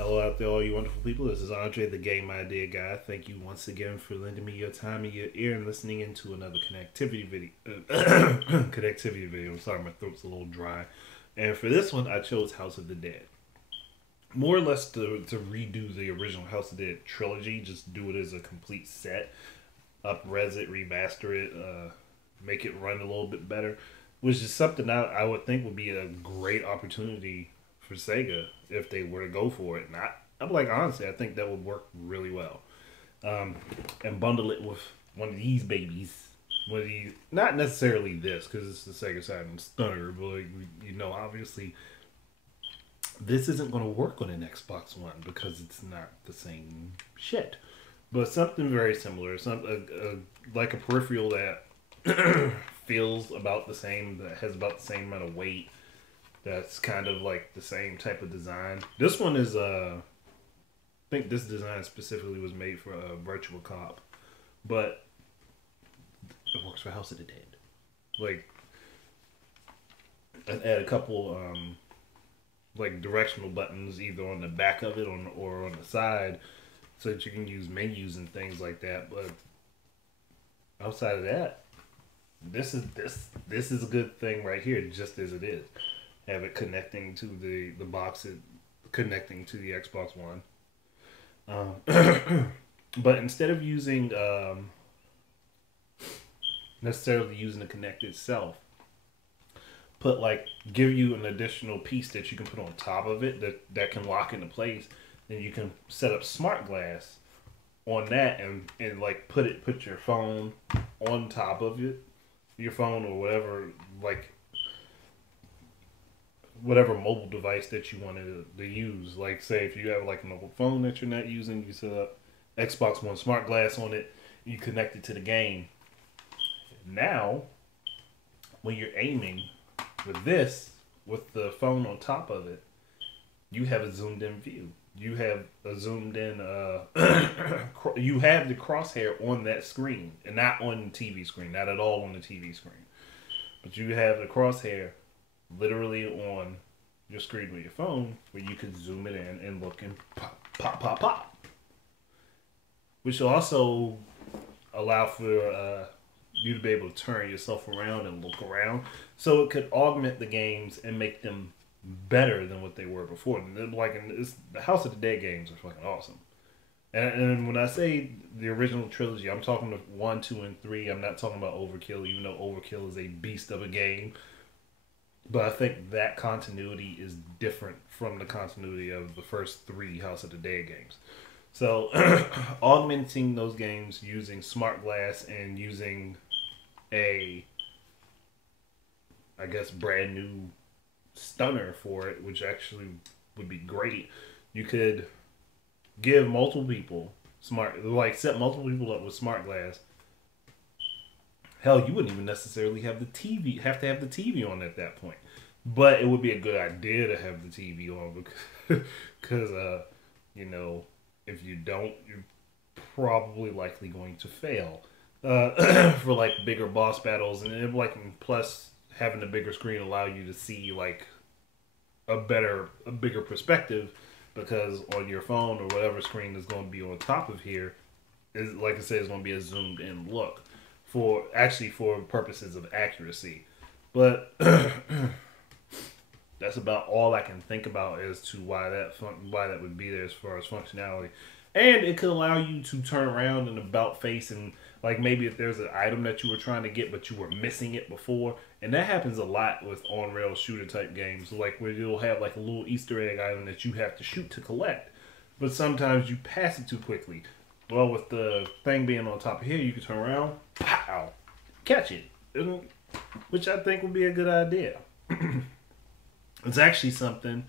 Hello out there, all you wonderful people. This is Andre, the Game Idea Guy. Thank you once again for lending me your time and your ear and listening into another connectivity video. Connectivity video. I'm sorry, my throat's a little dry. And for this one, I chose House of the Dead. More or less to redo the original House of the Dead trilogy. Just do it as a complete set. Up-res it, remaster it, make it run a little bit better. Which is something I would think would be a great opportunity for Sega if they were to go for it. And I'm like, honestly, I think that would work really well. And bundle it with one of these babies. One of these, not necessarily this, because it's the Sega Saturn Stunner, but like, obviously, this isn't going to work on an Xbox One because it's not the same shit. But something very similar, like a peripheral that feels about the same, that has about the same amount of weight. That's kind of like the same type of design. This one is, I think this design specifically was made for a Virtual Cop, but it works for House of the Dead. Like, I add a couple, like directional buttons either on the back of it or on the side, so that you can use menus and things like that. But outside of that, this is a good thing right here, just as it is. Have it connecting to the box, connecting to the Xbox One. But instead of using necessarily using the Kinect itself, give you an additional piece that you can put on top of it that can lock into place. Then you can set up smart glass on that and like put your phone on top of it, your phone or whatever mobile device that you wanted to use. Like, say if you have like an old phone that you're not using, you set up Xbox One Smart Glass on it, you connect it to the game. Now, when you're aiming with the phone on top of it, you have a zoomed in view. You have a zoomed in, you have the crosshair on that screen and not on the TV screen, not at all on the TV screen. But you have the crosshair literally on your screen with your phone where you can zoom it in and look and pop. Which will also allow for you to be able to turn yourself around and look around. So it could augment the games and make them better than what they were before. The House of the Dead games are fucking awesome. And when I say the original trilogy, I'm talking about 1, 2, and 3. I'm not talking about Overkill, even though Overkill is a beast of a game. But I think that continuity is different from the continuity of the first 3 House of the Dead games. So, augmenting those games using Smart Glass and using I guess, brand new stunner for it, which actually would be great. You could give multiple people set multiple people up with Smart Glass. Hell, you wouldn't even necessarily have to have the TV on at that point. But it would be a good idea to have the TV on because if you don't, you're probably likely going to fail for like bigger boss battles, and plus having a bigger screen allow you to see like a bigger perspective, because on your phone or whatever screen is going to be on top of here is, like I said, is going to be a zoomed in look for purposes of accuracy. But that's about all I can think about as to why that would be there as far as functionality. And it could allow you to turn around and about face, and like maybe if there's an item that you were trying to get but you were missing it before, and that happens a lot with on-rail shooter type games, like where you'll have like a little Easter egg item that you have to shoot to collect, but sometimes you pass it too quickly. Well, with the thing being on top of here, you can turn around, pow, catch it, which I think would be a good idea. It's actually something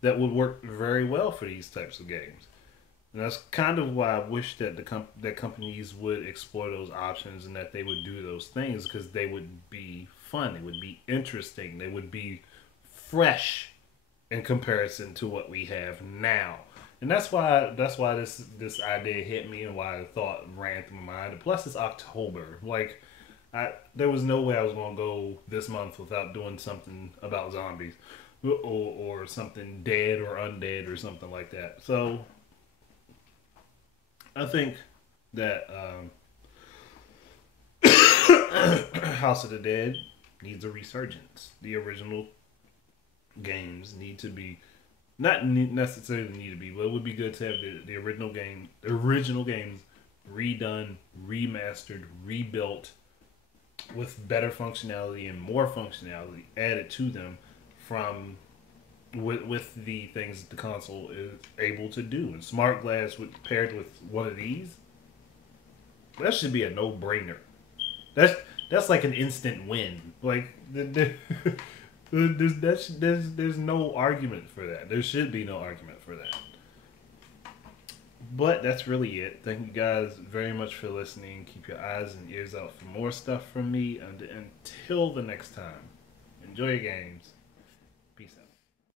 that would work very well for these types of games. And that's kind of why I wish that that companies would explore those options and that they would do those things, because they would be fun, they would be interesting, they would be fresh in comparison to what we have now. And that's why this idea hit me and why the thought ran through my mind. And plus, it's October. There was no way I was going to go this month without doing something about zombies. or something dead or undead or something like that. So I think that House of the Dead needs a resurgence. The original games need to be not necessarily need to be, but it would be good to have the original games redone, remastered, rebuilt with better functionality and more functionality added to them from with the things that the console is able to do. And smart glass paired with one of these, that should be a no brainer. That's that's like an instant win. Like there's no argument for that. There should be no argument for that. But that's really it. Thank you guys very much for listening. Keep your eyes and ears out for more stuff from me. And until the next time, enjoy your games.